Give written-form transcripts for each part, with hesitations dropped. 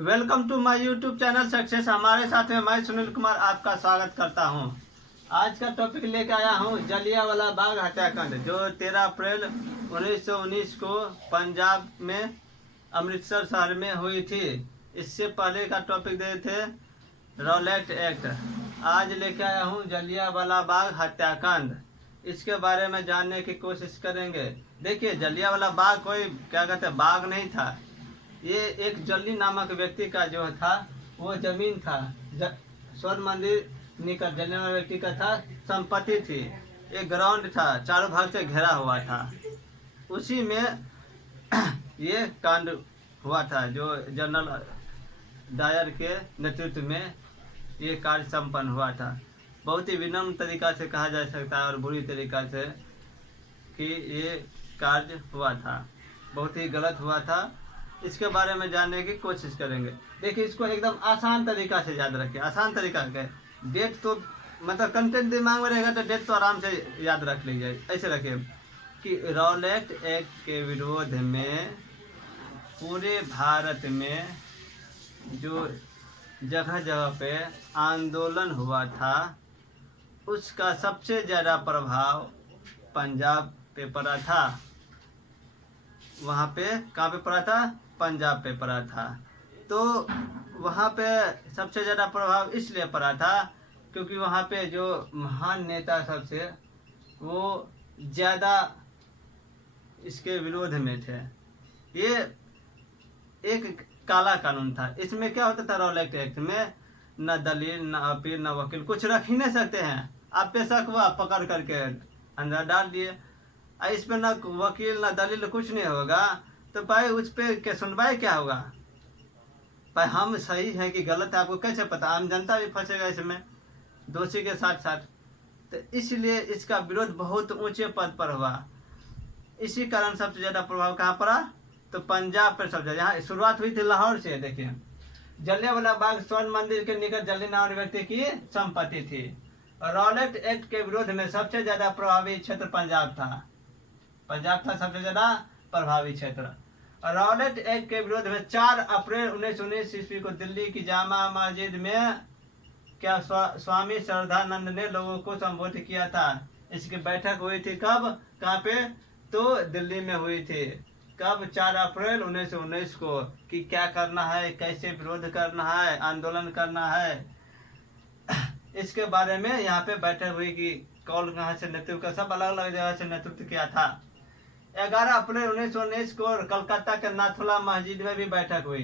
Welcome to my YouTube channel success. हमारे साथ में मैं सुनील कुमार आपका स्वागत करता हूं। आज का टॉपिक लेकर आया हूं जलियांवाला बाग हत्याकांड, जो 13 अप्रैल 1919 को पंजाब में अमृतसर शहर में हुई थी। इससे पहले का टॉपिक दे थे रॉलेट एक्ट। आज लेकर आया हूं जलियांवाला बाग हत्याकांड। इसके बारे में जानने की कोशिश करेंगे। देखिए, जलियांवाला बाग कोई क्या कहते हैं बाग नहीं था। ये एक जल्ली नामक व्यक्ति का जो था वो जमीन था, स्वर्ण मंदिर निकट जलियांवाला व्यक्ति का था, संपत्ति थी। एक ग्राउंड था, चारों भाग से घेरा हुआ था। उसी में ये कांड हुआ था, जो जनरल डायर के नेतृत्व में ये कार्य संपन्न हुआ था। बहुत ही विनम्र तरीका से कहा जा सकता है और बुरी तरीका से कि ये कार्य हुआ था, बहुत ही गलत हुआ था। इसके बारे में जानने की कोशिश करेंगे। देखिए, इसको एकदम आसान तरीका से याद रखिए। आसान तरीका है, डेट तो मतलब कंटेंट दिमाग में रहेगा तो डेट तो आराम से याद रख लीजिए। ऐसे रखिए कि रॉलेट एक्ट के विरोध में पूरे भारत में जो जगह जगह पे आंदोलन हुआ था, उसका सबसे ज़्यादा प्रभाव पंजाब पे पड़ा था। वहाँ पे कहाँ पे पड़ा था? पंजाब पे पड़ा था। तो वहाँ पे सबसे ज़्यादा प्रभाव इसलिए पड़ा था क्योंकि वहाँ पे जो महान नेता सबसे वो ज़्यादा इसके विरोध में थे। ये एक काला कानून था। इसमें क्या होता था? रॉलेट एक्ट में न दलील, न अपील, न वकील, कुछ रख ही नहीं सकते हैं। आप पे शक हुआ, पकड़ करके अंदर डाल दिए। इस पे न वकील न दलील, कुछ नहीं होगा। तो भाई उस पे क्या सुनवाई क्या होगा? भाई हम सही है कि गलत है आपको कैसे पता? आम जनता भी फंसेगा इसमें, दोषी के साथ साथ। तो इसलिए इसका विरोध बहुत ऊंचे पद पर हुआ। इसी कारण सबसे ज्यादा प्रभाव कहाँ पड़ा? तो पंजाब पर सबसे ज्यादा। यहाँ शुरुआत हुई थी लाहौर से। देखिए, जलियांवाला बाग स्वर्ण मंदिर के निकट जलियांवाला व्यक्ति की संपत्ति थी। रॉलेट एक्ट के विरोध में सबसे ज्यादा प्रभावी क्षेत्र पंजाब था। पंजाब था सबसे ज्यादा प्रभावी क्षेत्र। रॉलेट एक्ट के विरोध में 4 अप्रैल 1919 ईस्वी को दिल्ली की जामा मस्जिद में क्या स्वामी श्रद्धानंद ने लोगों को संबोधित किया था। इसकी बैठक हुई थी कब, कहाँ पे? तो दिल्ली में हुई थी। कब? 4 अप्रैल 1919 को। कि क्या करना है, कैसे विरोध करना है, आंदोलन करना है, इसके बारे में यहाँ पे बैठक हुई। कि कौन कहाँ से नेतृत्व का, सब अलग अलग जगह से नेतृत्व किया था। 11 अप्रैल 1919 को कलकत्ता के नाथुला मस्जिद में भी बैठक हुई।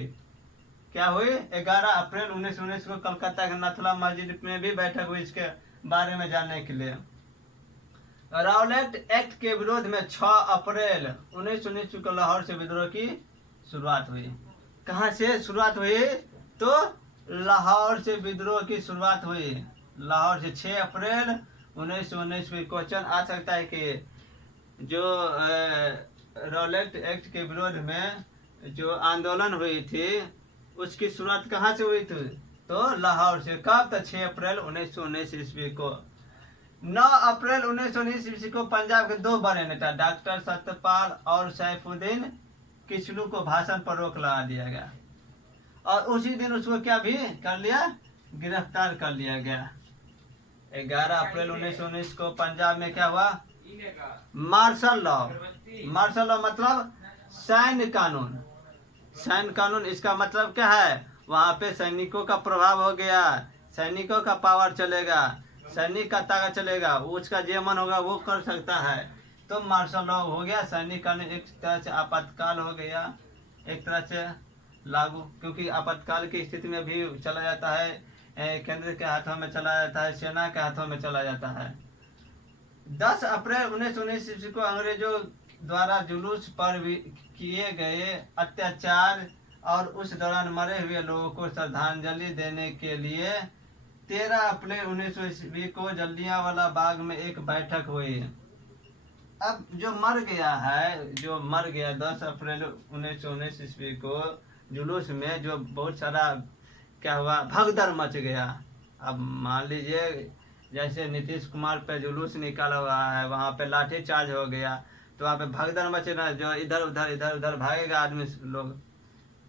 क्या हुई? 11 अप्रैल 1919 को कलकत्ता के नाथुला मस्जिद में भी बैठक हुई, इसके बारे में जानने के लिए। रॉलेट एक्ट के विरोध में 6 अप्रैल 1919 को लाहौर से विद्रोह की शुरुआत हुई। कहाँ से शुरुआत हुई? तो लाहौर से विद्रोह की शुरुआत हुई। लाहौर से 6 अप्रैल 1919 को। क्वेश्चन आ सकता है कि जो रॉलेट एक्ट के विरोध में जो आंदोलन हुई थी उसकी शुरुआत कहाँ से हुई थी? तो लाहौर से। कब? तो 6 अप्रैल 1919 ईस्वी को। 9 अप्रैल 1919 ईस्वी को पंजाब के 2 बड़े नेता डॉक्टर सत्यपाल और सैफुद्दीन किचलू को भाषण पर रोक लगा दिया गया। और उसी दिन उसको क्या भी कर लिया? गिरफ्तार कर लिया गया। 11 अप्रैल 1919 को पंजाब में क्या हुआ? Martial law. मार्शल लॉ मतलब सैन्य कानून। सैन्य कानून, इसका मतलब क्या है? वहां पे सैनिकों का प्रभाव हो गया, सैनिकों का पावर चलेगा, सैनिक का ताकत चलेगा, उसका जो मन होगा वो कर सकता है। तो मार्शल लॉ हो गया। सैनिक कानून एक तरह से आपातकाल हो गया, एक तरह से लागू, क्योंकि आपातकाल की स्थिति में भी चला जाता है, केंद्र के हाथों में चला जाता है, सेना के हाथों में चला जाता है। 10 अप्रैल 1919 ईस्वी को अंग्रेजों द्वारा जुलूस पर किए गए अत्याचार और उस दौरान मरे हुए लोगों को श्रद्धांजलि देने के लिए 13 अप्रैल 1900 ईस्वी को जलियांवाला बाग में एक बैठक हुई। अब जो मर गया है, जो मर गया 10 अप्रैल 1919 ईस्वी को जुलूस में, जो बहुत सारा क्या हुआ? भगदड़ मच गया। अब मान लीजिए जैसे नीतीश कुमार पे जुलूस निकाला हुआ है, वहाँ पे लाठी चार्ज हो गया, तो वहाँ पे भगदड़ मचे ना, जो इधर उधर भागेगा आदमी लोग।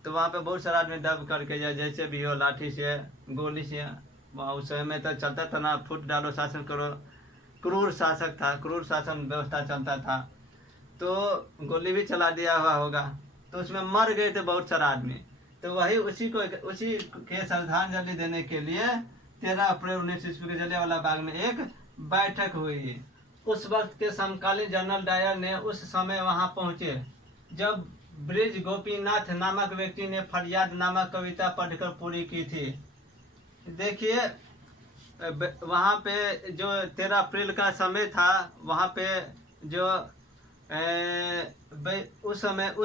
तो वहाँ पे बहुत सारा आदमी दब करके जैसे भी हो, लाठी से, गोली से, वहाँ उस समय में तो चलता था ना, फूट डालो शासन करो, क्रूर शासक था, क्रूर शासन व्यवस्था चलता था, तो गोली भी चला दिया हुआ होगा, तो उसमें मर गए थे बहुत सारा आदमी। तो वही उसी के श्रद्धांजलि देने के लिए 13 अप्रैल 19 ईस्वी के जलियांवाला बाग में एक बैठक हुई। उस वक्त के समकालीन जनरल डायर ने उस समय वहां पहुंचे जब ब्रिज गोपीनाथ नामक व्यक्ति ने फरियाद नामक कविता पढ़कर पूरी की थी। देखिए वहां पे जो 13 अप्रैल का समय था, वहां पे जो उस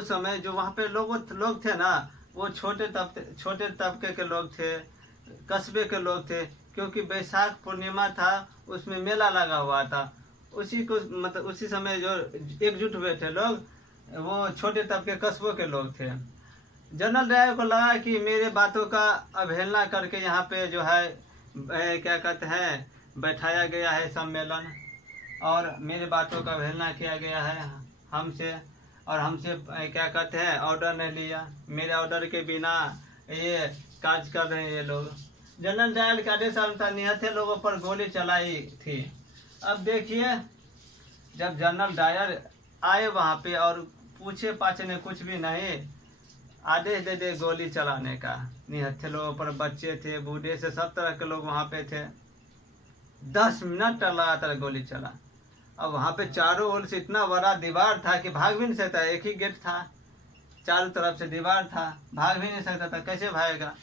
समय जो वहाँ पे लोग थे ना, वो छोटे तबके के लोग थे, कस्बे के लोग थे, क्योंकि बैसाख पूर्णिमा था, उसमें मेला लगा हुआ था। उसी समय जो एकजुट हुए थे लोग, वो छोटे तबके कस्बों के लोग थे। जनरल डायर को लगा कि मेरे बातों का अवहेलना करके यहाँ पे जो है क्या कहते हैं बैठाया गया है सम्मेलन, और मेरे बातों का अवहेलना किया गया है हमसे, और हमसे क्या कहते हैं ऑर्डर नहीं लिया, मेरे ऑर्डर के बिना ये कार्य कर रहे हैं ये लोग। जनरल डायर के आदेश अनुसार निहत्थे लोगों पर गोली चलाई थी। अब देखिए जब जनरल डायर आए वहाँ पे और पूछे पाछे ने कुछ भी नहीं, आदेश दे दे गोली चलाने का। निहत्थे लोगों पर बच्चे थे, बूढ़े से सब तरह के लोग वहाँ पे थे। 10 मिनट तक लगातार गोली चला। अब वहाँ पे चारों ओर से इतना बड़ा दीवार था कि भाग भी नहीं सकता, एक ही गेट था, चारों तरफ से दीवार था, भाग भी नहीं सकता था, कैसे भागेगा।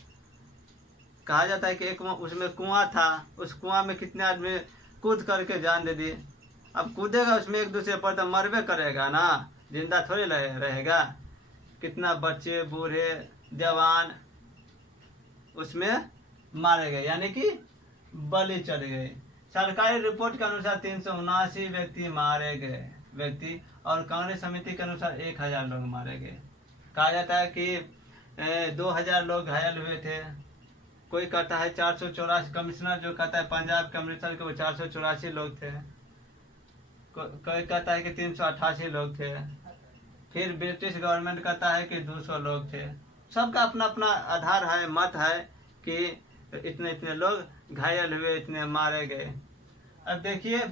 कहा जाता है कि एक उसमें कुआं था, उस कुआं में कितने आदमी कूद करके जान दे दिए। अब कूदेगा उसमें एक दूसरे पर तो मरबे करेगा ना, जिंदा थोड़ी रहेगा। कितना बच्चे बूढ़े जवान उसमें मारे गए, यानी कि बलि चढ़ गए। सरकारी रिपोर्ट के अनुसार 379 व्यक्ति मारे गए और कांग्रेस समिति के अनुसार 1000 लोग मारे गए। कहा जाता है कि 2000 लोग घायल हुए थे। कोई कहता है 484, कमिश्नर जो कहता है पंजाब के अमृतसर के वो 484 लोग थे। कोई कहता है कि 388 लोग थे। फिर ब्रिटिश गवर्नमेंट कहता है कि 200 लोग थे। सबका अपना अपना आधार है, मत है कि इतने इतने लोग घायल हुए, इतने मारे गए। अब देखिए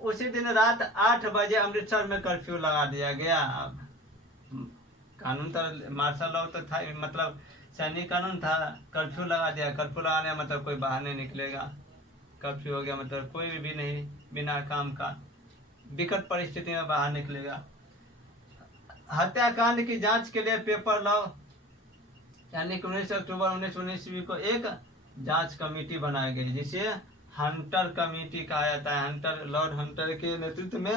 उसी दिन रात 8 बजे अमृतसर में कर्फ्यू लगा दिया गया। अब कानून तो मार्शल लॉ तो था, मतलब सैनिक कानून था, कर्फ्यू लगा दिया। कर्फ्यू लगाने मतलब कोई बाहर नहीं निकलेगा, कर्फ्यू हो गया मतलब कोई भी नहीं बिना काम का विकट परिस्थिति में बाहर निकलेगा। हत्याकांड की जांच के लिए पेपर लॉ यानी 19 अक्टूबर 1919 को एक जांच कमेटी बनाई गई, जिसे हंटर कमेटी कहा जाता है। हंटर, लॉर्ड हंटर के नेतृत्व में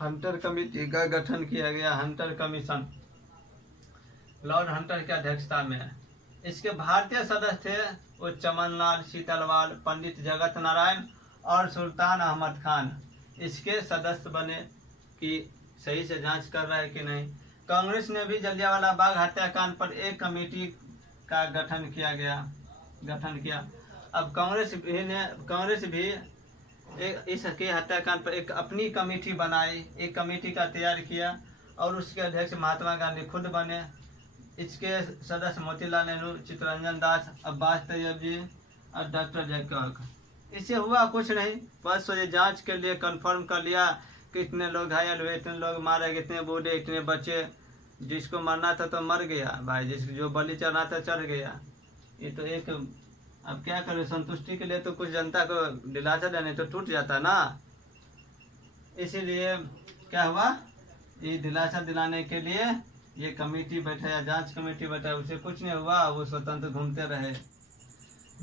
हंटर कमेटी का गठन किया गया। हंटर कमीशन लॉर्ड हंटर की अध्यक्षता में। इसके भारतीय सदस्य थे वो चमनलाल सीतलवाल, पंडित जगत नारायण और सुल्तान अहमद खान। इसके सदस्य बने कि सही से जांच कर रहा है कि नहीं। कांग्रेस ने भी जलियांवाला बाग हत्याकांड पर एक कमेटी का गठन किया। अब कांग्रेस भी इसके हत्याकांड पर एक अपनी कमेटी बनाई, एक कमेटी का तैयार किया और उसके अध्यक्ष महात्मा गांधी खुद बने। इसके सदस्य मोतीलाल नेहरू, चित्तरंजन दास, अब्बास तैयब जी और डॉक्टर जयकौर। इससे हुआ कुछ नहीं, बस ये जांच के लिए कंफर्म कर लिया कि इतने लोग घायल हुए, इतने लोग मारे गए, इतने बूढ़े, इतने बच्चे। जिसको मरना था तो मर गया भाई, जो बलि चढ़ना था चढ़ गया। ये तो एक, अब क्या करें, संतुष्टि के लिए तो कुछ जनता को दिलासा देने तो टूट जाता ना। इसीलिए क्या हुआ, ये दिलासा दिलाने के लिए ये कमेटी बैठाया, जांच कमेटी बैठाया। उसे कुछ नहीं हुआ, वो स्वतंत्र घूमते रहे।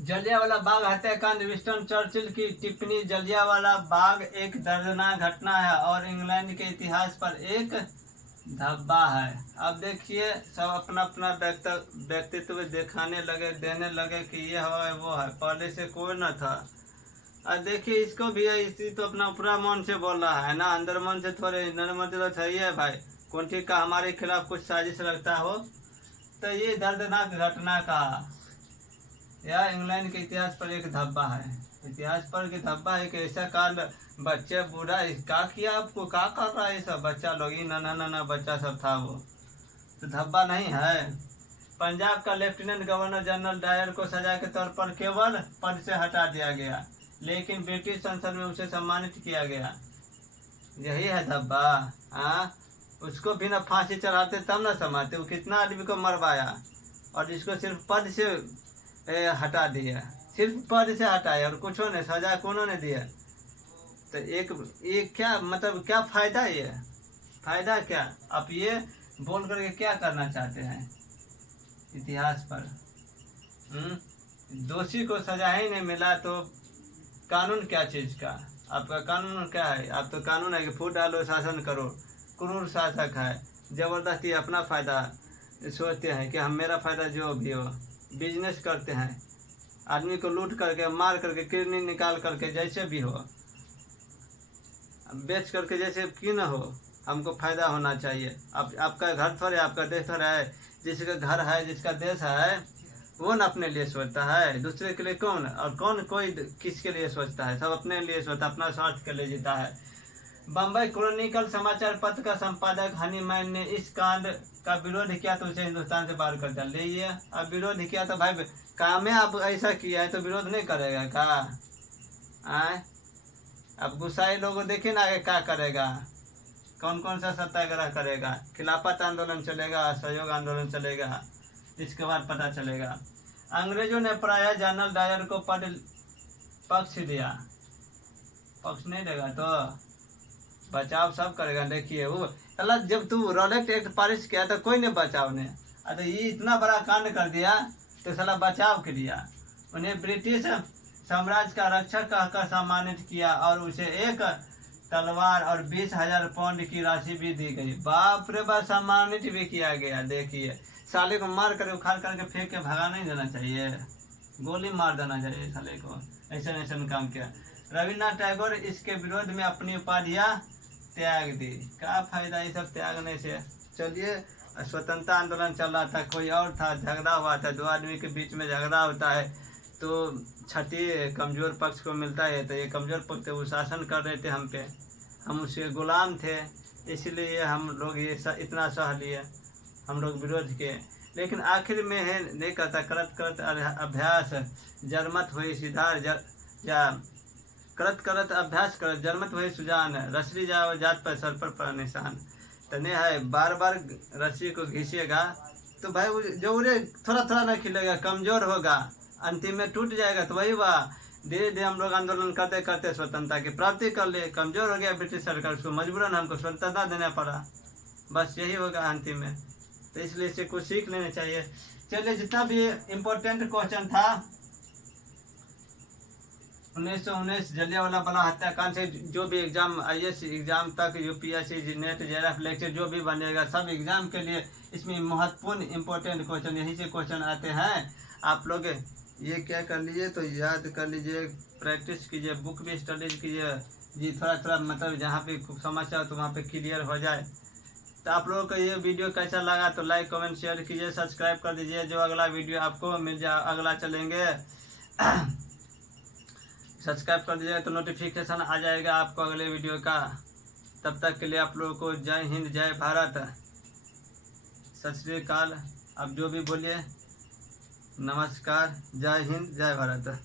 जलियांवाला बाग हत्याकांड। विंस्टन चर्चिल की टिप्पणी, जलियांवाला बाग एक दर्दनाक घटना है और इंग्लैंड के इतिहास पर एक धब्बा है। अब देखिए सब अपना अपना व्यक्तित्व देने लगे कि ये है वो है, पहले से कोई न था। और देखिए इसको भी है, इसी तो अपना पूरा मन से बोल रहा है ना, अंदर मन से थोड़े, अंदर मन से तो सही है भाई। कौन ठीक का हमारे खिलाफ कुछ साजिश रखता हो तो ये दर्दनाक घटना का या इंग्लैंड के इतिहास पर एक धब्बा है। इतिहास पर के धब्बा है कि ऐसा कांड, बच्चे बूढ़ा क्या किया, आपको क्या कर रहा है सब बच्चा लोग ही, ना बच्चा सब था वो, तो धब्बा नहीं है। पंजाब का लेफ्टिनेंट गवर्नर जनरल डायर को सजा के तौर पर केवल पद से हटा दिया गया, लेकिन ब्रिटिश संसद में उसे सम्मानित किया गया। यही है धब्बा। हाँ, उसको बिना फांसी चढ़ाते तब ना समाते। वो कितना आदमी को मरवाया और इसको सिर्फ पद से हटा दिया, सिर्फ पद से हटाया और कुछ ने सजा कौनों ने दिया। तो एक क्या मतलब, क्या फायदा? ये फायदा क्या? आप ये बोल करके क्या करना चाहते हैं इतिहास पर? दोषी को सजा ही नहीं मिला तो कानून क्या चीज का? आपका कानून क्या है? आप तो कानून है कि फूट डालो शासन करो, क्रूर शासक है, जबरदस्ती अपना फायदा सोचते हैं कि हम मेरा फायदा जो भी हो। बिजनेस करते हैं, आदमी को लूट करके मार करके किडनी निकाल करके जैसे भी हो बेच करके जैसे क्यों न हो, हमको फायदा होना चाहिए। आपका घर थोड़े, आपका देश थोड़ा है। जिसका घर है, जिसका देश है, वो न अपने लिए सोचता है, दूसरे के लिए कौन? और कौन कोई किसके लिए सोचता है? सब अपने लिए सोचता, अपना स्वार्थ के लिए जीता है। बम्बई क्रॉनिकल समाचार पत्र का संपादक हनी मैन ने इस कांड का विरोध किया तो उसे हिंदुस्तान से बाहर कर डाल दिया। अब विरोध किया तो भाई काम में आप ऐसा किया है तो विरोध नहीं करेगा का? आए अब गुस्साई लोगों देखिए ना आगे क्या करेगा, कौन कौन सा सत्याग्रह करेगा। खिलाफत आंदोलन चलेगा, असहयोग आंदोलन चलेगा, इसके बाद पता चलेगा। अंग्रेजों ने प्रायः जनरल डायर को पक्ष दिया, पक्ष नहीं देगा तो बचाव सब करेगा। देखिए वो साला, जब तू रॉलेट एक्ट पारित किया तो कोई नहीं बचाव ने, तो ये इतना बड़ा कांड कर दिया तो साला बचाव के दिया। उन्हें ब्रिटिश साम्राज्य का रक्षक कहकर सम्मानित किया और उसे एक तलवार और 20,000 पाउंड की राशि भी दी गई। बाप रे बाप, सम्मानित भी किया गया। देखिए साले को मार कर उखाड़ करके फेंक के भगा नहीं देना चाहिए, गोली मार देना चाहिए साले को। ऐसा ऐसा काम किया। रविन्द्रनाथ टैगोर इसके विरोध में अपनी उपाधियां त्याग दी। क्या फायदा ये सब त्यागने से? चलिए, स्वतंत्रता आंदोलन चल रहा था, कोई और था, झगड़ा हुआ था, दो आदमी के बीच में झगड़ा होता है तो क्षति कमजोर पक्ष को मिलता है। तो ये कमजोर पक्ष वो शासन कर रहे थे हम पे, हम उसके गुलाम थे, इसलिए हम लोग ये इतना सह लिए, हम लोग विरोध किए। लेकिन आखिर में है नहीं करता, करत करत अभ्यास जरमत हुई सिधार करत करत अभ्यास कर जरमत हुई सुजान, रसरी जाओ जात पर सर पर निशान। तने है बार बार रस्सी को घिसेगा तो भाई वो जो थोड़ा थोड़ा ना खिलेगा, कमजोर होगा, अंतिम में टूट जाएगा। तो वही हुआ, धीरे धीरे हम लोग आंदोलन करते करते स्वतंत्रता की प्राप्ति कर ले। कमजोर हो गया ब्रिटिश सरकार, उसको मजबूरन हमको स्वतंत्रता देना पड़ा। बस यही होगा अंतिम में। तो इसलिए इसे कुछ सीख लेना चाहिए। चलिए, जितना भी इम्पोर्टेंट क्वेश्चन था 1919 जलियांवाला बाग हत्याकांड से जो भी एग्जाम, IAS एग्जाम तक, UPSC, नेट, JRF लेक्चर जो भी बनेगा, सब एग्जाम के लिए इसमें महत्वपूर्ण इम्पोर्टेंट क्वेश्चन यहीं से क्वेश्चन आते हैं। आप लोग ये क्या कर लीजिए, तो याद कर लीजिए, प्रैक्टिस कीजिए, बुक भी स्टडीज कीजिए जी। थोड़ा थोड़ा मतलब जहाँ पे समस्या हो तो वहाँ पे क्लियर हो जाए। तो आप लोगों को ये वीडियो कैसा लगा तो लाइक कमेंट शेयर कीजिए, सब्सक्राइब कर दीजिए। जो अगला वीडियो आपको मिल जाए, अगला चलेंगे सब्सक्राइब कर दीजिएगा तो नोटिफिकेशन आ जाएगा आपको अगले वीडियो का। तब तक के लिए आप लोगों को जय हिंद, जय भारत, सत श्री अकाल। अब जो भी बोलिए, नमस्कार, जय हिंद, जय भारत।